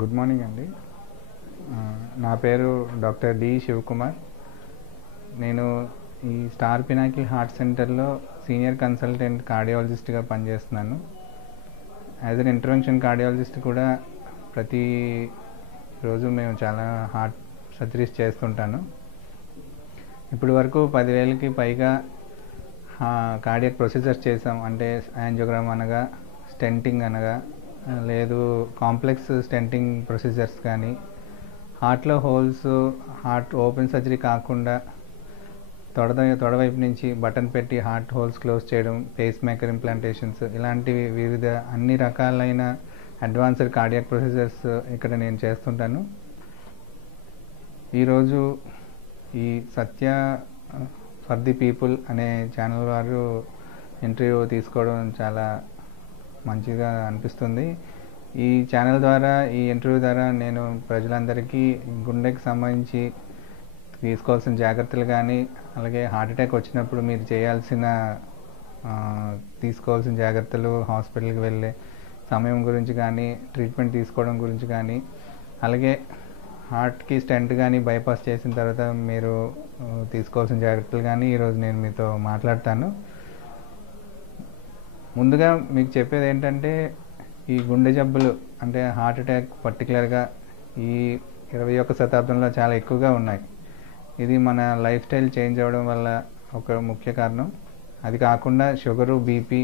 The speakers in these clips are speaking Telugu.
గుడ్ మార్నింగ్ అండి. నా పేరు డాక్టర్ డి శివకుమార్. నేను ఈ స్టార్ పినాకిల్ హార్ట్ సెంటర్లో సీనియర్ కన్సల్టెంట్ కార్డియాలజిస్ట్గా పనిచేస్తున్నాను. యాజ్ అన్ ఇంటర్వెన్షన్ కార్డియాలజిస్ట్ కూడా ప్రతి రోజు మేము చాలా హార్ట్ సర్జరీస్ చేస్తుంటాను. ఇప్పటి వరకు 10,000కి పైగా కార్డియాక్ ప్రొసీజర్స్ చేసాం. అంటే యాంజియోగ్రామ్ అనగా, స్టెంటింగ్ అనగా, లేదు కాంప్లెక్స్ స్టెంటింగ్ ప్రొసీజర్స్ కానీ, హార్ట్లో హోల్స్, హార్ట్ ఓపెన్ సర్జరీ కాకుండా తొడవైపు నుంచి బటన్ పెట్టి హార్ట్ హోల్స్ క్లోజ్ చేయడం, పేస్ మేకర్ ఇంప్లాంటేషన్స్, ఇలాంటివి వివిధ అన్ని రకాలైన అడ్వాన్స్డ్ కార్డియాక్ ప్రొసీజర్స్ ఇక్కడ నేను చేస్తుంటాను. ఈరోజు ఈ సత్య ఫర్ ది పీపుల్ అనే ఛానల్ వారు ఇంటర్వ్యూ తీసుకోవడం చాలా మంచిగా అనిపిస్తుంది. ఈ ఛానల్ ద్వారా, ఈ ఇంటర్వ్యూ ద్వారా నేను ప్రజలందరికీ గుండెకి సంబంధించి తీసుకోవాల్సిన జాగ్రత్తలు కానీ, అలాగే హార్ట్ అటాక్ వచ్చినప్పుడు మీరు తీసుకోవాల్సిన జాగ్రత్తలు, హాస్పిటల్కి వెళ్ళే సమయం గురించి కానీ, ట్రీట్మెంట్ తీసుకోవడం గురించి కానీ, అలాగే హార్ట్కి స్టెంట్ కానీ బైపాస్ చేసిన తర్వాత మీరు తీసుకోవాల్సిన జాగ్రత్తలు కానీ ఈరోజు నేను మీతో మాట్లాడతాను. ముందుగా మీకు చెప్పేది ఏంటంటే, ఈ గుండె జబ్బులు అంటే హార్ట్ అటాక్ పర్టికులర్గా ఈ 21వ శతాబ్దంలో చాలా ఎక్కువగా ఉన్నాయి. ఇది మన లైఫ్ స్టైల్ చేంజ్ అవ్వడం వల్ల ఒక ముఖ్య కారణం. అది కాకుండా షుగరు, బీపీ,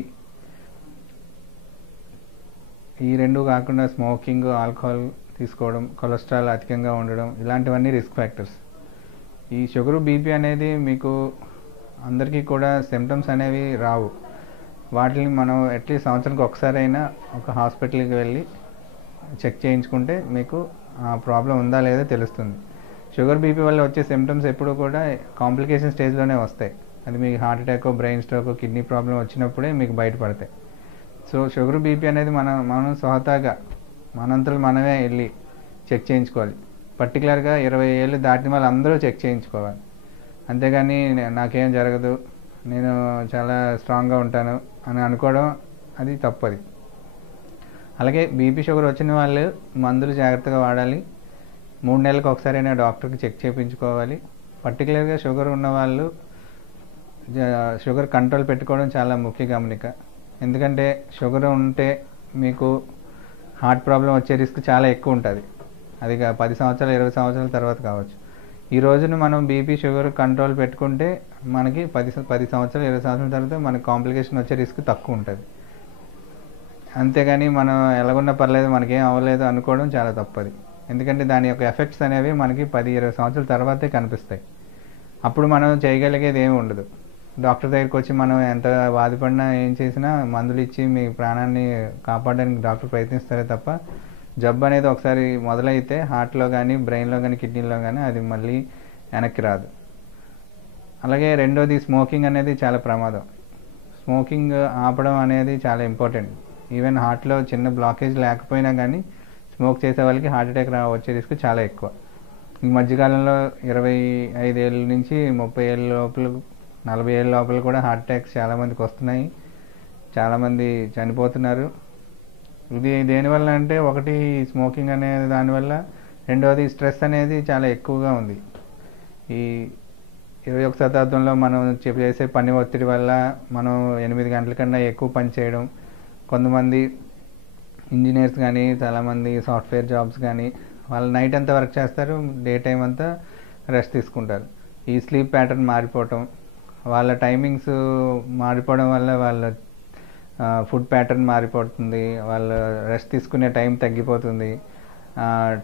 ఈ రెండు కాకుండా స్మోకింగ్, ఆల్కహాల్ తీసుకోవడం, కొలెస్ట్రాల్ అధికంగా ఉండడం, ఇలాంటివన్నీ రిస్క్ ఫ్యాక్టర్స్. ఈ షుగరు, బీపీ అనేది మీకు అందరికీ కూడా సిమ్టమ్స్ అనేవి రావు. వాటిని మనం అట్లీస్ట్ సంవత్సరానికి ఒకసారి అయినా ఒక హాస్పిటల్కి వెళ్ళి చెక్ చేయించుకుంటే మీకు ఆ ప్రాబ్లం ఉందా లేదా తెలుస్తుంది. షుగర్, బీపీ వల్ల వచ్చే సిమ్టమ్స్ ఎప్పుడు కూడా కాంప్లికేషన్ స్టేజ్లోనే వస్తాయి. అది మీకు heart attack, brain stroke, kidney problem వచ్చినప్పుడే మీకు బయటపడతాయి. సో షుగర్, బీపీ అనేది మనం స్వతహాగా మనంతలో మనమే వెళ్ళి చెక్ చేయించుకోవాలి. పర్టికులర్గా 20 ఏళ్ళు దాటిన వాళ్ళు అందరూ చెక్ చేయించుకోవాలి. అంతేగాని నాకేం జరగదు, నేను చాలా స్ట్రాంగ్గా ఉంటాను అని అనుకోవడం అది తప్పది. అలాగే బీపీ, షుగర్ వచ్చిన వాళ్ళు మందులు జాగ్రత్తగా వాడాలి. 3 నెలలకు ఒకసారైనా డాక్టర్కి చెక్ చేయించుకోవాలి. పర్టికులర్గా షుగర్ ఉన్న వాళ్ళు షుగర్ కంట్రోల్ పెట్టుకోవడం చాలా ముఖ్య గమనిక. ఎందుకంటే షుగర్ ఉంటే మీకు హార్ట్ ప్రాబ్లం వచ్చే రిస్క్ చాలా ఎక్కువ ఉంటుంది. అది 10 సంవత్సరాలు, 20 సంవత్సరాల తర్వాత కావచ్చు. ఈ రోజున మనం బీపీ, షుగర్ కంట్రోల్ పెట్టుకుంటే మనకి 10 సంవత్సరాలు, 20 సంవత్సరాల తర్వాత మనకి కాంప్లికేషన్ వచ్చే రిస్క్ తక్కువ ఉంటుంది. అంతేగాని మనం ఎలాగున్నా పర్లేదు, మనకేం అవ్వలేదు అనుకోవడం చాలా తప్పది. ఎందుకంటే దాని యొక్క ఎఫెక్ట్స్ అనేవి మనకి 10-20 సంవత్సరాల తర్వాతే కనిపిస్తాయి. అప్పుడు మనం చేయగలిగేది ఏమి ఉండదు. డాక్టర్ దగ్గరికి వచ్చి మనం ఎంత బాధపడినా, ఏం చేసినా మందులు ఇచ్చి మీ ప్రాణాన్ని కాపాడడానికి డాక్టర్ ప్రయత్నిస్తారే తప్ప, జబ్బు అనేది ఒకసారి మొదలైతే హార్ట్లో కానీ, బ్రెయిన్లో కానీ, కిడ్నీలో కానీ అది మళ్ళీ వెనక్కి రాదు. అలాగే రెండోది, స్మోకింగ్ అనేది చాలా ప్రమాదం. స్మోకింగ్ ఆపడం అనేది చాలా ఇంపార్టెంట్. ఈవెన్ హార్ట్లో చిన్న బ్లాకేజ్ లేకపోయినా కానీ స్మోక్ చేసే వాళ్ళకి హార్ట్ అటాక్ వచ్చే రిస్క్ చాలా ఎక్కువ. ఈ మధ్యకాలంలో 25 ఏళ్ళ నుంచి 30 ఏళ్ళ లోపల, 40 ఏళ్ళ లోపల కూడా హార్ట్ అటాక్స్ చాలామందికి వస్తున్నాయి. చాలామంది చనిపోతున్నారు. ఇది దేనివల్ల అంటే, ఒకటి స్మోకింగ్ అనే దానివల్ల, రెండవది స్ట్రెస్ అనేది చాలా ఎక్కువగా ఉంది. ఈ 21వ శతాబ్దంలో మనం చేసే పని ఒత్తిడి వల్ల మనం 8 గంటల కన్నా ఎక్కువ పని చేయడం, కొంతమంది ఇంజనీర్స్ కానీ, చాలామంది సాఫ్ట్వేర్ జాబ్స్ కానీ, వాళ్ళు నైట్ అంతా వర్క్ చేస్తారు, డే టైం అంతా రెస్ట్ తీసుకుంటారు. ఈ స్లీప్ ప్యాటర్న్ మారిపోవటం, వాళ్ళ టైమింగ్స్ మారిపోవడం వల్ల వాళ్ళ ఫుడ్ ప్యాటర్న్ మారిపోతుంది, వాళ్ళ రెస్ట్ తీసుకునే టైం తగ్గిపోతుంది,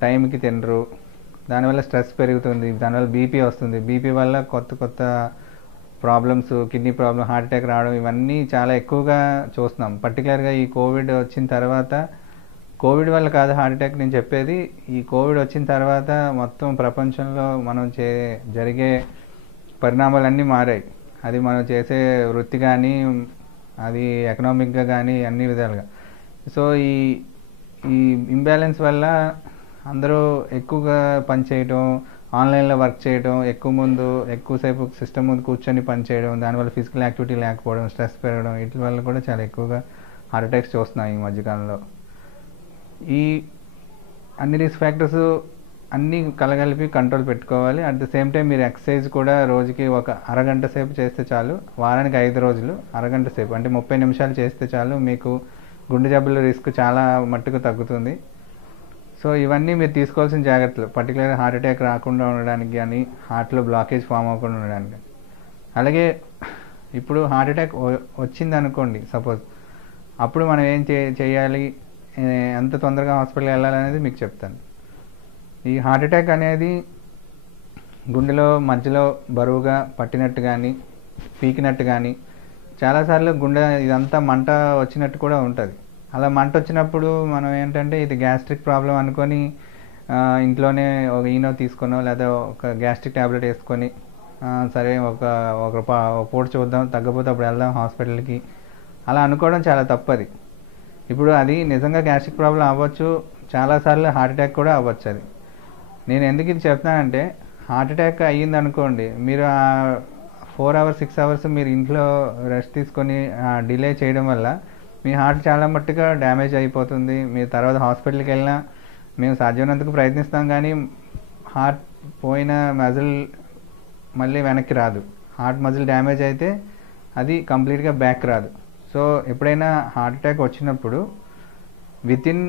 టైంకి తినరు, దానివల్ల స్ట్రెస్ పెరుగుతుంది, దానివల్ల బీపీ వస్తుంది. బీపీ వల్ల కొత్త problems, kidney problem, heart attack రావడం, ఇవన్నీ చాలా ఎక్కువగా చూస్తున్నాం. పర్టికులర్గా ఈ కోవిడ్ వచ్చిన తర్వాత, కోవిడ్ వల్ల కాదు హార్ట్ అటాక్ నేను చెప్పేది, ఈ కోవిడ్ వచ్చిన తర్వాత మొత్తం ప్రపంచంలో మనం జరిగే పరిణామాలన్నీ మారాయి. అది మనం చేసే వృత్తి కానీ, అది ఎకనామిక్గా కానీ, అన్ని విధాలుగా. సో ఈ ఇంబ్యాలెన్స్ వల్ల అందరూ ఎక్కువగా పని చేయడం, ఆన్లైన్లో వర్క్ చేయడం, ఎక్కువసేపు సిస్టమ్ ముందు కూర్చొని పని చేయడం, దానివల్ల ఫిజికల్ యాక్టివిటీ లేకపోవడం, స్ట్రెస్ పెరగడం, వీటి వల్ల కూడా చాలా ఎక్కువగా హార్ట్ అటాక్స్ చూస్తున్నాం ఈ మధ్యకాలంలో. ఈ అన్ని రిస్క్ ఫ్యాక్టర్స్ అన్నీ కలగలిపి కంట్రోల్ పెట్టుకోవాలి. అట్ ద సేమ్ టైం మీరు ఎక్సర్సైజ్ కూడా రోజుకి ఒక అరగంట సేపు చేస్తే చాలు. వారానికి 5 రోజులు అరగంట సేపు అంటే 30 నిమిషాలు చేస్తే చాలు. మీకు గుండె జబ్బుల రిస్క్ చాలా మట్టుకు తగ్గుతుంది. సో ఇవన్నీ మీరు తీసుకోవాల్సిన జాగ్రత్తలు, పర్టికులర్గా హార్ట్ అటాక్ రాకుండా ఉండడానికి కానీ, హార్ట్లో బ్లాకేజ్ ఫామ్ అవ్వకుండా ఉండడానికి. అలాగే ఇప్పుడు హార్ట్ అటాక్ వచ్చింది అనుకోండి సపోజ్, అప్పుడు మనం ఏం చేయాలి, ఎంత తొందరగా హాస్పిటల్కి వెళ్ళాలనేది మీకు చెప్తాను. ఈ హార్ట్ అటాక్ అనేది గుండెలో మధ్యలో బరువుగా పట్టినట్టు కానీ, పీకినట్టు కానీ, చాలాసార్లు గుండె ఇదంతా మంట వచ్చినట్టు కూడా ఉంటుంది. అలా మంట వచ్చినప్పుడు మనం ఏంటంటే ఇది గ్యాస్ట్రిక్ ప్రాబ్లం అనుకొని ఇంట్లోనే ఒక ఈనో తీసుకునో లేదా ఒక గ్యాస్ట్రిక్ ట్యాబ్లెట్ వేసుకొని సరే ఒక పూట చూద్దాం, తగ్గపోతే అప్పుడు వెళ్దాం హాస్పిటల్కి, అలా అనుకోవడం చాలా తప్పది. ఇప్పుడు అది నిజంగా గ్యాస్ట్రిక్ ప్రాబ్లం అవ్వచ్చు, చాలాసార్లు హార్ట్ అటాక్ కూడా అవ్వచ్చు. అది నేను ఎందుకు ఇది చెప్తానంటే, హార్ట్ అటాక్ అయ్యింది అనుకోండి, మీరు 4 hours 6 hours మీరు ఇంట్లో రెస్ట్ తీసుకొని డిలే చేయడం వల్ల మీ హార్ట్ చాలా మట్టుగా డ్యామేజ్ అయిపోతుంది. మీరు తర్వాత హాస్పిటల్కి వెళ్ళినా మేము సాధ్యమైనందుకు ప్రయత్నిస్తాం, కానీ హార్ట్ పోయిన మజిల్ మళ్ళీ వెనక్కి రాదు. హార్ట్ మజిల్ డ్యామేజ్ అయితే అది కంప్లీట్గా బ్యాక్ రాదు. సో ఎప్పుడైనా హార్ట్ అటాక్ వచ్చినప్పుడు వితిన్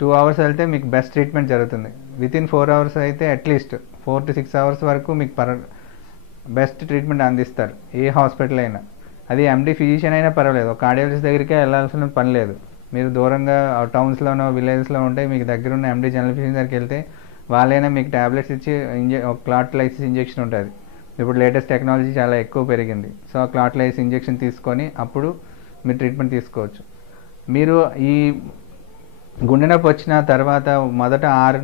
2 hours వెళ్తే మీకు బెస్ట్ ట్రీట్మెంట్ జరుగుతుంది. వితిన్ 4 hours అయితే అట్లీస్ట్ 4 to 6 hours వరకు మీకు బెస్ట్ ట్రీట్మెంట్ అందిస్తారు ఏ హాస్పిటల్ అయినా. అది ఎండి ఫిజిషియన్ అయినా పర్వాలేదు, ఒక కార్డియాలజిస్ట్ దగ్గరికే వెళ్ళాల్సిన పని లేదు. మీరు దూరంగా టౌన్స్లోనో విలేజెస్లో ఉంటే మీకు దగ్గరున్న ఎండి జనరల్ ఫిజిషియన్ దగ్గరికి వెళ్తే వాళ్ళైనా మీకు ట్యాబ్లెట్స్ ఇచ్చి ఒక క్లాట్ లైసిస్ ఇంజెక్షన్ ఉంటుంది. ఇప్పుడు లేటెస్ట్ టెక్నాలజీ చాలా ఎక్కువ పెరిగింది. సో ఆ క్లాట్ లైసిస్ ఇంజెక్షన్ తీసుకొని అప్పుడు మీరు ట్రీట్మెంట్ తీసుకోవచ్చు. మీరు ఈ గుండె నొప్పి వచ్చిన తర్వాత మొదట 6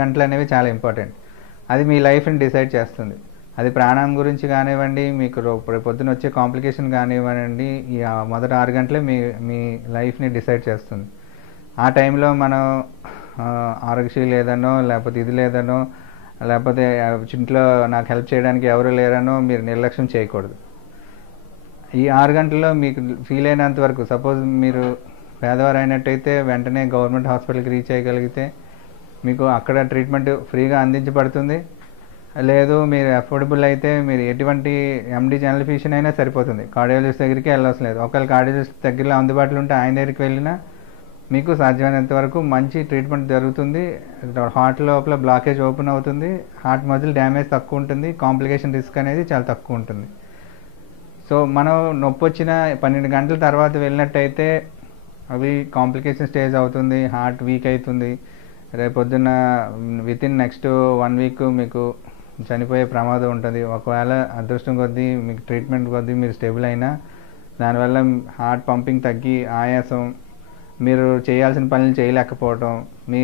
గంటలు అనేవి చాలా ఇంపార్టెంట్. అది మీ లైఫ్ని డిసైడ్ చేస్తుంది. అది ప్రాణం గురించి కానివ్వండి, మీకు పొద్దున వచ్చే కాంప్లికేషన్ కానివ్వండి, ఈ మొదట 6 గంటలే మీ లైఫ్ని డిసైడ్ చేస్తుంది. ఆ టైంలో మనం ఆరోగ్యశ్రీ లేదనో, లేకపోతే ఇది లేదనో, లేకపోతే ఇంట్లో నాకు హెల్ప్ చేయడానికి ఎవరు లేరనో మీరు నిర్లక్ష్యం చేయకూడదు. ఈ 6 గంటల్లో మీకు ఫీల్ అయినంత వరకు, సపోజ్ మీరు పేదవారు అయినట్టయితే వెంటనే గవర్నమెంట్ హాస్పిటల్కి రీచ్ అయ్యగలిగితే మీకు అక్కడ ట్రీట్మెంట్ ఫ్రీగా అందించబడుతుంది. లేదు మీరు అఫోర్డబుల్ అయితే మీరు ఎటువంటి ఎండి జనరల్ ఫిజిషియన్ అయినా సరిపోతుంది, కార్డియాలజిస్ట్ దగ్గరికి వెళ్ళవలసిన లేదు. ఒకవేళ కార్డియాలజిస్ట్ దగ్గరలో అందుబాటులో ఉంటే ఆయన దగ్గరికి వెళ్ళినా మీకు సాధ్యమైనంత వరకు మంచి ట్రీట్మెంట్ జరుగుతుంది. హార్ట్ లోపల బ్లాకేజ్ ఓపెన్ అవుతుంది, హార్ట్ మజిల్ డ్యామేజ్ తక్కువ ఉంటుంది, కాంప్లికేషన్ రిస్క్ అనేది చాలా తక్కువ ఉంటుంది. సో మనం నొప్పి వచ్చిన 12 గంటల తర్వాత వెళ్ళినట్టయితే అవి కాంప్లికేషన్ స్టేజ్ అవుతుంది, హార్ట్ వీక్ అవుతుంది. రేపొద్దున వితిన్ నెక్స్ట్ 1 week మీకు చనిపోయే ప్రమాదం ఉంటుంది. ఒకవేళ అదృష్టం కొద్దీ మీకు ట్రీట్మెంట్ కొద్దీ మీరు స్టేబుల్ అయినా దానివల్ల హార్ట్ పంపింగ్ తగ్గి ఆయాసం, మీరు చేయాల్సిన పనులు చేయలేకపోవటం, మీ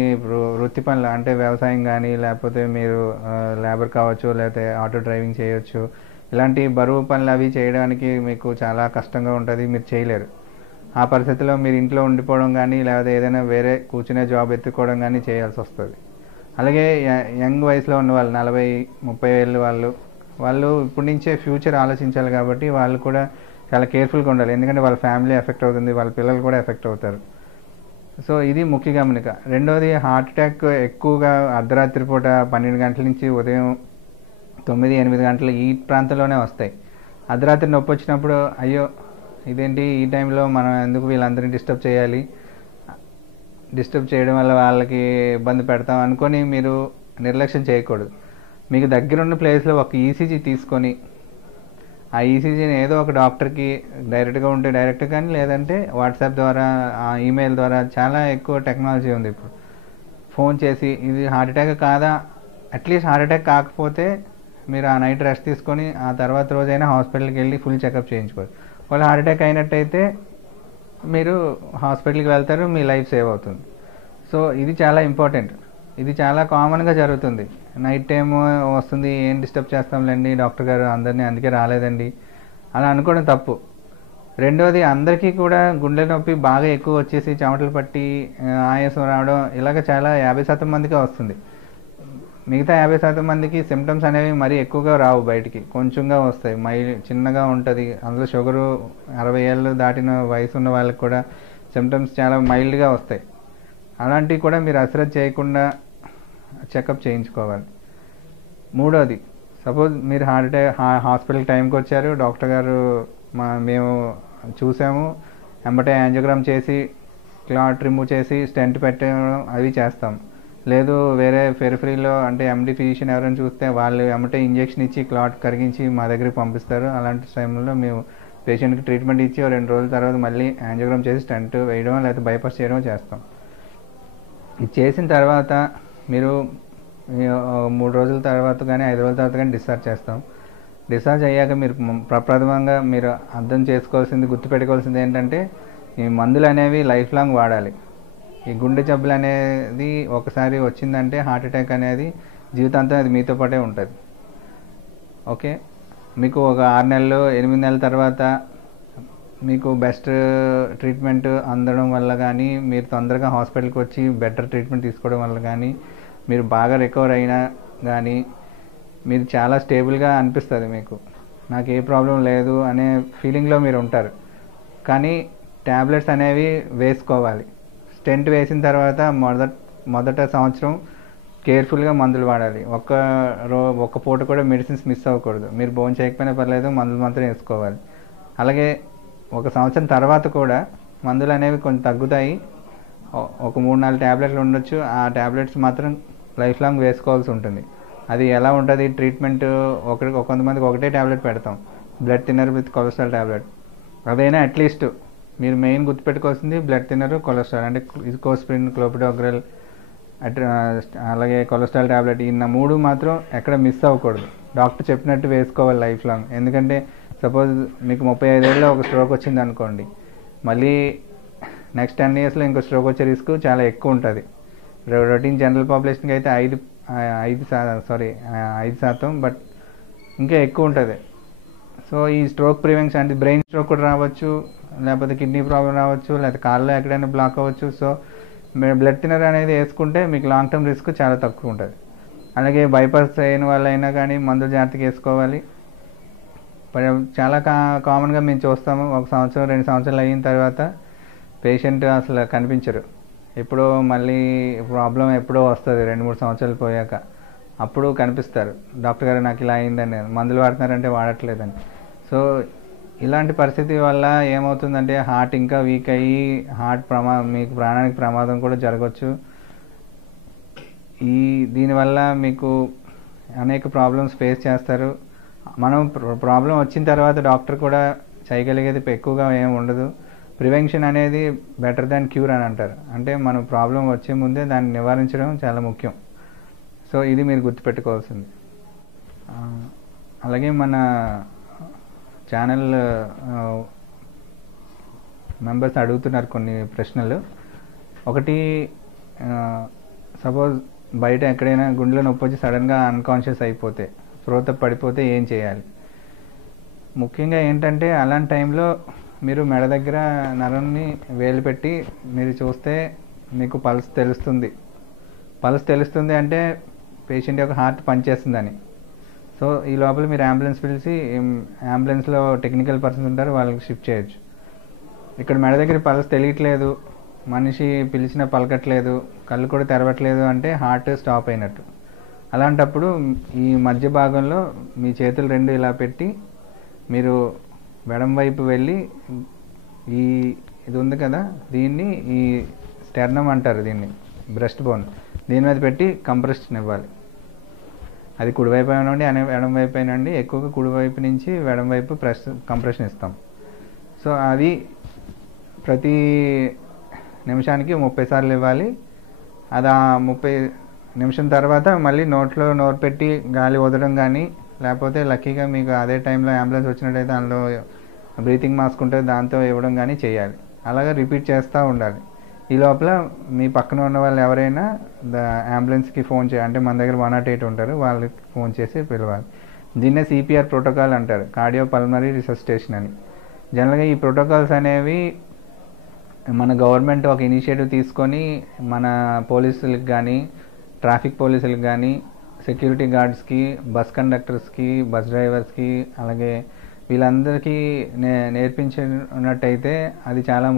వృత్తి పనులు అంటే వ్యవసాయం కానీ, లేకపోతే మీరు లేబర్ కావచ్చు, లేకపోతే ఆటో డ్రైవింగ్ చేయవచ్చు, ఇలాంటి బరువు పనులు అవి చేయడానికి మీకు చాలా కష్టంగా ఉంటుంది, మీరు చేయలేరు. ఆ పరిస్థితిలో మీరు ఇంట్లో ఉండిపోవడం కానీ, లేకపోతే ఏదైనా వేరే కూర్చునే జాబ్ ఎత్తుకోవడం కానీ చేయాల్సి వస్తుంది. అలాగే యంగ్ వయసులో ఉన్న వాళ్ళు 40-30 ఏళ్ళు వాళ్ళు ఇప్పటి నుంచే ఫ్యూచర్ ఆలోచించాలి. కాబట్టి వాళ్ళు కూడా చాలా కేర్ఫుల్గా ఉండాలి, ఎందుకంటే వాళ్ళ ఫ్యామిలీ ఎఫెక్ట్ అవుతుంది, వాళ్ళ పిల్లలు కూడా ఎఫెక్ట్ అవుతారు. సో ఇది ముఖ్య గమనిక. రెండోది, హార్ట్ అటాక్ ఎక్కువగా అర్ధరాత్రి పూట 12 గంటల నుంచి ఉదయం 9-8 గంటలు ఈ ప్రాంతంలోనే వస్తాయి. అర్ధరాత్రి నొప్పి వచ్చినప్పుడు అయ్యో ఇదేంటి ఈ టైంలో మనం ఎందుకు వీళ్ళందరినీ డిస్టర్బ్ చేయాలి, డిస్టర్బ్ చేయడం వల్ల వాళ్ళకి ఇబ్బంది పెడతాం అనుకొని మీరు నిర్లక్ష్యం చేయకూడదు. మీకు దగ్గరున్న ప్లేస్లో ఒక ఈసీజీ తీసుకొని ఆ ఈసీజీని ఏదో ఒక డాక్టర్కి డైరెక్ట్గా ఉంటే డైరెక్ట్ కానీ, లేదంటే వాట్సాప్ ద్వారా, ఈమెయిల్ ద్వారా చాలా ఎక్కువ టెక్నాలజీ ఉంది ఇప్పుడు. ఫోన్ చేసి ఇది హార్ట్ అటాక్ కాదా, అట్లీస్ట్ హార్ట్ అటాక్ కాకపోతే మీరు ఆ నైట్ రెస్ట్ తీసుకొని ఆ తర్వాత రోజైనా హాస్పిటల్కి వెళ్ళి ఫుల్ చెకప్ చేయించుకోవాలి. వాళ్ళు హార్ట్ అటాక్ అయినట్టయితే మీరు హాస్పిటల్కి వెళ్తారు, మీ లైఫ్ సేవ్ అవుతుంది. సో ఇది చాలా ఇంపార్టెంట్. ఇది చాలా కామన్గా జరుగుతుంది. నైట్ టైం వస్తుంది, ఏం డిస్టర్బ్ చేస్తాంలేండి డాక్టర్ గారు అందరినీ, అందుకే రాలేదండి అలా అనుకోవడం తప్పు. రెండోది, అందరికీ కూడా గుండె నొప్పి బాగా ఎక్కువ వచ్చేసి చెమటలు పట్టి ఆయాసం రావడం ఇలాగ చాలా 50% మందికే వస్తుంది. మిగతా 50% మందికి సిమ్టమ్స్ అనేవి మరీ ఎక్కువగా రావు, బయటికి కొంచెంగా వస్తాయి, చిన్నగా ఉంటుంది. అందులో షుగరు 60 ఏళ్ళు దాటిన వయసు ఉన్న వాళ్ళకి కూడా సిమ్టమ్స్ చాలా మైల్డ్గా వస్తాయి. అలాంటివి కూడా మీరు అశ్రద్ధ చేయకుండా చెకప్ చేయించుకోవాలి. మూడోది, సపోజ్ మీరు హాస్పిటల్ టైంకి వచ్చారు, డాక్టర్ గారు మేము చూసాము, వెంబటే యాంజియోగ్రామ్ చేసి క్లాట్ రిమూవ్ చేసి స్టెంట్ పెట్టడం అవి చేస్తాం. లేదు వేరే పెరిఫరీలో అంటే ఎండి ఫిజిషియన్ ఎవరైనా చూస్తే వాళ్ళు వెంబటే ఇంజెక్షన్ ఇచ్చి క్లాట్ కరిగించి మా దగ్గరికి పంపిస్తారు. అలాంటి టైంలో మేము పేషెంట్కి ట్రీట్మెంట్ ఇచ్చి 2 రోజుల తర్వాత మళ్ళీ యాంజియోగ్రామ్ చేసి స్టెంట్ వేయడం లేకపోతే బైపాస్ చేయడం చేస్తాం. ఇది చేసిన తర్వాత మీరు 3 రోజుల తర్వాత కానీ 5 రోజుల తర్వాత కానీ డిశ్చార్జ్ చేస్తాం. డిశ్చార్జ్ అయ్యాక మీరు ప్రప్రథమంగా మీరు అర్థం చేసుకోవాల్సింది, గుర్తుపెట్టుకోవాల్సింది ఏంటంటే ఈ మందులు అనేవి లైఫ్ లాంగ్ వాడాలి. ఈ గుండె జబ్బులు అనేది ఒకసారి వచ్చిందంటే హార్ట్ అటాక్ అనేది జీవితాంతం అది మీతో పాటే ఉంటుంది. ఓకే, మీకు ఒక 6 నెలలు 8 నెలల తర్వాత మీకు బెస్ట్ ట్రీట్మెంట్ అందడం వల్ల కానీ, మీరు తొందరగా హాస్పిటల్కి వచ్చి బెటర్ ట్రీట్మెంట్ తీసుకోవడం వల్ల కానీ, మీరు బాగా రికవర్ అయినా కానీ మీరు చాలా స్టేబుల్గా అనిపిస్తుంది. మీకు నాకు ఏ ప్రాబ్లం లేదు అనే ఫీలింగ్లో మీరు ఉంటారు. కానీ ట్యాబ్లెట్స్ అనేవి వేసుకోవాలి. స్టెంట్ వేసిన తర్వాత మొదట సంవత్సరం కేర్ఫుల్గా మందులు వాడాలి. ఒక్క పూట కూడా మెడిసిన్స్ మిస్ అవ్వకూడదు. మీరు భోజనం చేయకపోయినా పర్లేదు, మందులు మాత్రం వేసుకోవాలి. అలాగే 1 సంవత్సరం తర్వాత కూడా మందులు అనేవి కొంచెం తగ్గుతాయి. ఒక 3-4 ట్యాబ్లెట్లు ఉండొచ్చు. ఆ ట్యాబ్లెట్స్ మాత్రం లైఫ్ లాంగ్ వేసుకోవాల్సి ఉంటుంది. అది ఎలా ఉంటుంది ట్రీట్మెంట్, కొంతమందికి ఒకటే ట్యాబ్లెట్ పెడతాం, blood thinner with cholesterol tablet. అదైనా అట్లీస్ట్ మీరు మెయిన్ గుర్తుపెట్టుకోవాల్సింది బ్లడ్ థిన్నర్, కొలెస్ట్రాల్ అంటే ఇజోస్ప్రిన్, క్లోపిడోగ్రెల్, అలాగే కొలెస్ట్రాల్ ట్యాబ్లెట్. ఈ 3 మాత్రం ఎక్కడ మిస్ అవ్వకూడదు. డాక్టర్ చెప్పినట్టు వేసుకోవాలి లైఫ్ లాంగ్. ఎందుకంటే సపోజ్ మీకు 35 ఏళ్ళలో ఒక స్ట్రోక్ వచ్చింది అనుకోండి, మళ్ళీ నెక్స్ట్ 10 ఇయర్స్లో ఇంకో స్ట్రోక్ వచ్చే రిస్క్ చాలా ఎక్కువ ఉంటుంది. రొటీన్ జనరల్ పాపులేషన్కి అయితే 5%, బట్ ఇంకా ఎక్కువ ఉంటుంది. సో ఈ స్ట్రోక్ ప్రివెన్షన్ అంటే బ్రెయిన్ స్ట్రోక్ కూడా రావచ్చు, లేకపోతే కిడ్నీ ప్రాబ్లం రావచ్చు, లేకపోతే కాళ్ళలో ఎక్కడైనా బ్లాక్ అవ్వచ్చు. సో బ్లడ్ థిన్నర్ అనేది వేసుకుంటే మీకు లాంగ్ టర్మ్ రిస్క్ చాలా తక్కువ ఉంటుంది. అలాగే బైపాస్ అయిన వాళ్ళైనా కానీ మందులు జాగ్రత్తగా వేసుకోవాలి. చాలా కామన్గా మేము చూస్తాము, 1 సంవత్సరం 2 సంవత్సరాలు అయిన తర్వాత పేషెంట్ అసలు కనిపించరు. ఎప్పుడో మళ్ళీ ప్రాబ్లం ఎప్పుడో వస్తుంది 2-3 సంవత్సరాలు పోయాక, అప్పుడు కనిపిస్తారు. డాక్టర్ గారు నాకు ఇలా అయిందని, మందులు వాడుతున్నారంటే వాడట్లేదని. సో ఇలాంటి పరిస్థితి వల్ల ఏమవుతుందంటే హార్ట్ ఇంకా వీక్ అయ్యి మీకు ప్రాణానికి ప్రమాదం కూడా జరగవచ్చు. దీనివల్ల మీకు అనేక ప్రాబ్లమ్స్ ఫేస్ చేస్తారు. మనం ప్రాబ్లం వచ్చిన తర్వాత డాక్టర్ కూడా చేయగలిగేది ఎక్కువగా ఏమి ఉండదు. ప్రివెన్షన్ అనేది బెటర్ దాన్ క్యూర్ అని అంటారు. అంటే మనం ప్రాబ్లం వచ్చే ముందే దాన్ని నివారించడం చాలా ముఖ్యం. సో ఇది మీరు గుర్తుపెట్టుకోవాల్సింది. అలాగే మన ఛానల్ మెంబర్స్ అడుగుతున్నారు కొన్ని ప్రశ్నలు. ఒకటి, సపోజ్ బయట ఎక్కడైనా గుండెలో నొప్పి వచ్చి సడన్గా అన్కాన్షియస్ అయిపోతే, స్పృహ పడిపోతే ఏం చేయాలి? ముఖ్యంగా ఏంటంటే అలాంటి టైంలో మీరు మెడ దగ్గర నరాన్ని వేలు పెట్టి మీరు చూస్తే మీకు పల్స్ తెలుస్తుంది. పల్స్ తెలుస్తుంది అంటే పేషెంట్ యొక్క హార్ట్ పనిచేస్తుందని. సో ఈ లోపల మీరు అంబులెన్స్ పిలిచి, అంబులెన్స్లో టెక్నికల్ పర్సన్స్ ఉంటారు, వాళ్ళకి షిఫ్ట్ చేయొచ్చు. ఇక్కడ మెడ దగ్గర పల్స్ తెలియట్లేదు, మనిషి పిలిచిన పలకట్లేదు, కళ్ళు కూడా తెరవట్లేదు అంటే హార్ట్ స్టాప్ అయినట్టు. అలాంటప్పుడు ఈ మధ్య భాగంలో మీ చేతులు 2 ఇలా పెట్టి మీరు ఎడం వైపు వెళ్ళి ఇది ఉంది కదా, దీన్ని ఈ స్టెర్నమ్ అంటారు, దీన్ని బ్రెస్ట్ బోన్, దీని మీద పెట్టి కంప్రెషన్ ఇవ్వాలి. అది కుడివైపు అయినండి ఎడం వైపు అయినండి, ఎక్కువగా కుడివైపు నుంచి ఎడం వైపు కంప్రెషన్ ఇస్తాం. సో అది ప్రతి నిమిషానికి 30 సార్లు ఇవ్వాలి. అది 30 నిమిషం తర్వాత మళ్ళీ నోరు పెట్టి గాలి వదలడం కానీ, లేకపోతే లక్కీగా మీకు అదే టైంలో అంబులెన్స్ వచ్చినట్టయితే అందులో బ్రీతింగ్ మాస్క్ ఉంటుంది, దాంతో ఇవ్వడం కానీ చేయాలి. అలాగా రిపీట్ చేస్తూ ఉండాలి. ఈ లోపల మీ పక్కన ఉన్న వాళ్ళు ఎవరైనా అంబులెన్స్కి ఫోన్ చేయాలి. అంటే మన దగ్గర 108 ఉంటారు, వాళ్ళకి ఫోన్ చేసి పిలవాలి. దీన్నే సిపిఆర్ ప్రోటోకాల్ అంటారు, కార్డియో పల్మనరీ రిససిటేషన్ అని. జనరల్గా ఈ ప్రోటోకాల్స్ అనేవి మన గవర్నమెంట్ ఒక ఇనిషియేటివ్ తీసుకొని మన పోలీసులకు కానీ, ట్రాఫిక్ పోలీసులకు కానీ, సెక్యూరిటీ గార్డ్స్కి, బస్ కండక్టర్స్కి, బస్ డ్రైవర్స్కి, అలాగే వీళ్ళందరికీ నేర్పించినట్టయితే అది చాలా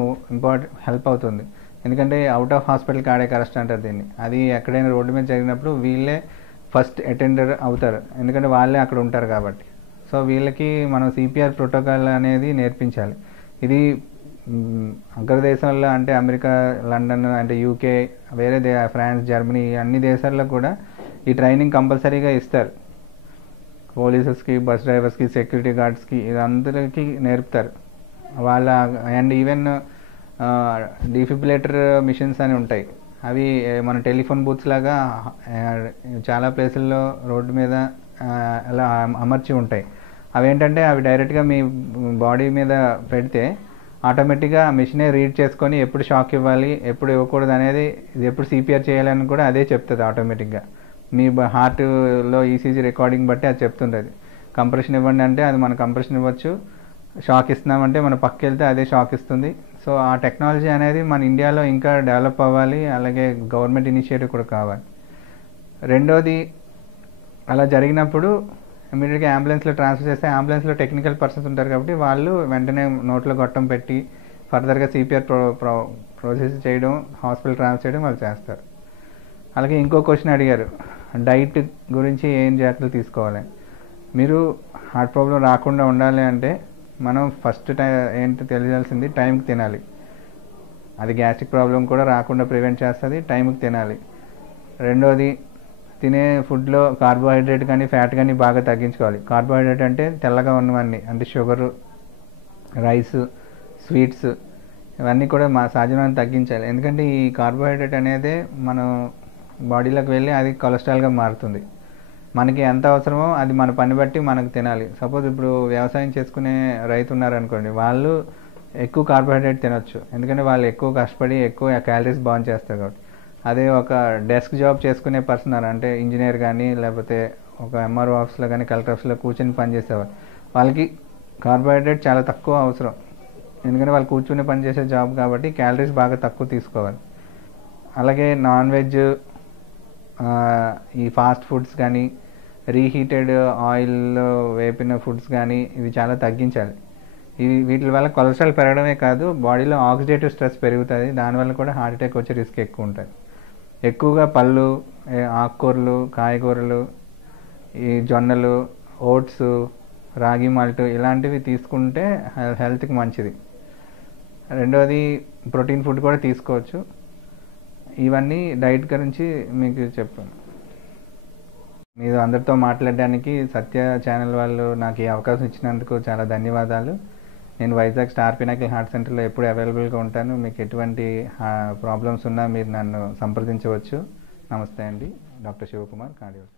హెల్ప్ అవుతుంది. ఎందుకంటే out of hospital cardiac arrest అంటారు దీన్ని. అది ఎక్కడైనా రోడ్డు మీద జరిగినప్పుడు వీళ్ళే ఫస్ట్ అటెండర్ అవుతారు, ఎందుకంటే వాళ్ళే అక్కడ ఉంటారు కాబట్టి. సో వీళ్ళకి మనం సిపిఆర్ ప్రోటోకాల్ అనేది నేర్పించాలి. ఇది అగ్రదేశాల్లో అంటే అమెరికా, లండన్, అంటే యూకే, వేరే ఫ్రాన్స్, జర్మనీ అన్ని దేశాల్లో కూడా ఈ ట్రైనింగ్ కంపల్సరీగా ఇస్తారు. పోలీసెస్కి, బస్ డ్రైవర్స్కి, సెక్యూరిటీ గార్డ్స్కి, ఇదందరికీ నేర్పుతారు వాళ్ళ. అండ్ ఈవెన్ డిఫిబ్రిలేటర్ మిషన్స్ అని ఉంటాయి. అవి మన టెలిఫోన్ బూత్స్ లాగా చాలా ప్లేసుల్లో రోడ్డు మీద అలా అమర్చి ఉంటాయి. అవేంటంటే అవి డైరెక్ట్గా మీ బాడీ మీద పెడితే ఆటోమేటిక్గా మిషనే రీడ్ చేసుకొని ఎప్పుడు షాక్ ఇవ్వాలి, ఎప్పుడు ఇవ్వకూడదు అనేది, ఇది ఎప్పుడు సిపిఆర్ చేయాలని కూడా అదే చెప్తుంది ఆటోమేటిక్గా. మీ హార్ట్లో ఈసీజీ రికార్డింగ్ బట్టి అది చెప్తుంటుంది. కంప్రెషన్ ఇవ్వండి అంటే అది మన కంప్రెషన్ ఇవ్వచ్చు, షాక్ ఇస్తున్నామంటే మన పక్కకి వెళ్తే అదే షాక్ ఇస్తుంది. సో ఆ టెక్నాలజీ అనేది మన ఇండియాలో ఇంకా డెవలప్ అవ్వాలి, అలాగే గవర్నమెంట్ ఇనిషియేటివ్ కూడా కావాలి. రెండోది, అలా జరిగినప్పుడు ఇమీడియట్గా అంబులెన్స్లో ట్రాన్స్ఫర్ చేస్తే అంబులెన్స్లో టెక్నికల్ పర్సన్స్ ఉంటారు కాబట్టి వాళ్ళు వెంటనే నోట్లో గొట్టం పెట్టి ఫర్దర్గా సిపిఆర్ ప్రాసెస్ చేయడం, హాస్పిటల్ ట్రాన్స్ఫర్ చేయడం వాళ్ళు చేస్తారు. అలాగే ఇంకో క్వశ్చన్ అడిగారు, డైట్ గురించి ఏం జాగ్రత్తలు తీసుకోవాలి. మీరు హార్ట్ ప్రాబ్లం రాకుండా ఉండాలి అంటే మనం ఫస్ట్ ఏంటి తెలియాల్సింది, టైంకి తినాలి. అది గ్యాస్ట్రిక్ ప్రాబ్లం కూడా రాకుండా ప్రివెంట్ చేస్తుంది, టైంకి తినాలి. రెండోది, తినే ఫుడ్లో కార్బోహైడ్రేట్ కానీ ఫ్యాట్ కానీ బాగా తగ్గించుకోవాలి. కార్బోహైడ్రేట్ అంటే తెల్లగా ఉన్నవన్నీ, అంటే షుగరు, రైస్, స్వీట్స్, ఇవన్నీ కూడా సాధ్యమైనంత తగ్గించాలి. ఎందుకంటే ఈ కార్బోహైడ్రేట్ అనేది మనం బాడీలోకి వెళ్ళి అది కొలెస్ట్రాల్గా మారుతుంది. మనకి ఎంత అవసరమో అది మన పని బట్టి మనకు తినాలి. సపోజ్ ఇప్పుడు వ్యవసాయం చేసుకునే రైతు ఉన్నారనుకోండి, వాళ్ళు ఎక్కువ కార్బోహైడ్రేట్ తినొచ్చు, ఎందుకంటే వాళ్ళు ఎక్కువ కష్టపడి ఎక్కువ క్యాలరీస్ బర్న్ చేస్తారు కాబట్టి. అదే ఒక డెస్క్ జాబ్ చేసుకునే పర్సన్, అంటే ఇంజనీర్ కానీ లేకపోతే ఒక ఎంఆర్ఓ ఆఫీస్లో కానీ కలెక్టర్ ఆఫీస్లో కూర్చొని పనిచేసేవారు, వాళ్ళకి కార్బోహైడ్రేట్ చాలా తక్కువ అవసరం, ఎందుకంటే వాళ్ళు కూర్చుని పనిచేసే జాబ్ కాబట్టి క్యాలరీస్ బాగా తక్కువ తీసుకోవాలి. అలాగే నాన్ వెజ్, ఈ ఫాస్ట్ ఫుడ్స్ కానీ, రీహీటెడ్ ఆయిల్లో వేపిన ఫుడ్స్ కానీ ఇవి చాలా తగ్గించాలి. వీటి వల్ల కొలెస్ట్రాల్ పెరగడమే కాదు, బాడీలో ఆక్సిడేటివ్ స్ట్రెస్ పెరుగుతుంది, దానివల్ల కూడా హార్ట్ అటాక్ వచ్చే రిస్క్ ఎక్కువ ఉంటుంది. ఎక్కువగా పళ్ళు, ఆకుకూరలు, కాయగూరలు, ఈ జొన్నలు, ఓట్స్, రాగి మాల్ట్ ఇలాంటివి తీసుకుంటే హెల్త్కి మంచిది. రెండోది, ప్రోటీన్ ఫుడ్ కూడా తీసుకోవచ్చు. ఇవన్నీ డైట్ గురించి మీకు చెప్పాను. మీరు అందరితో మాట్లాడడానికి సత్య ఛానల్ వాళ్ళు నాకు ఈ అవకాశం ఇచ్చినందుకు చాలా ధన్యవాదాలు. నేను వైజాగ్ స్టార్ పినాకిల్ హార్ట్ సెంటర్లో ఎప్పుడు అవైలబుల్గా ఉంటాను. మీకు ఎటువంటి ప్రాబ్లమ్స్ ఉన్నా మీరు నన్ను సంప్రదించవచ్చు. నమస్తే అండి, డాక్టర్ శివకుమార్, కార్డియాలజిస్ట్.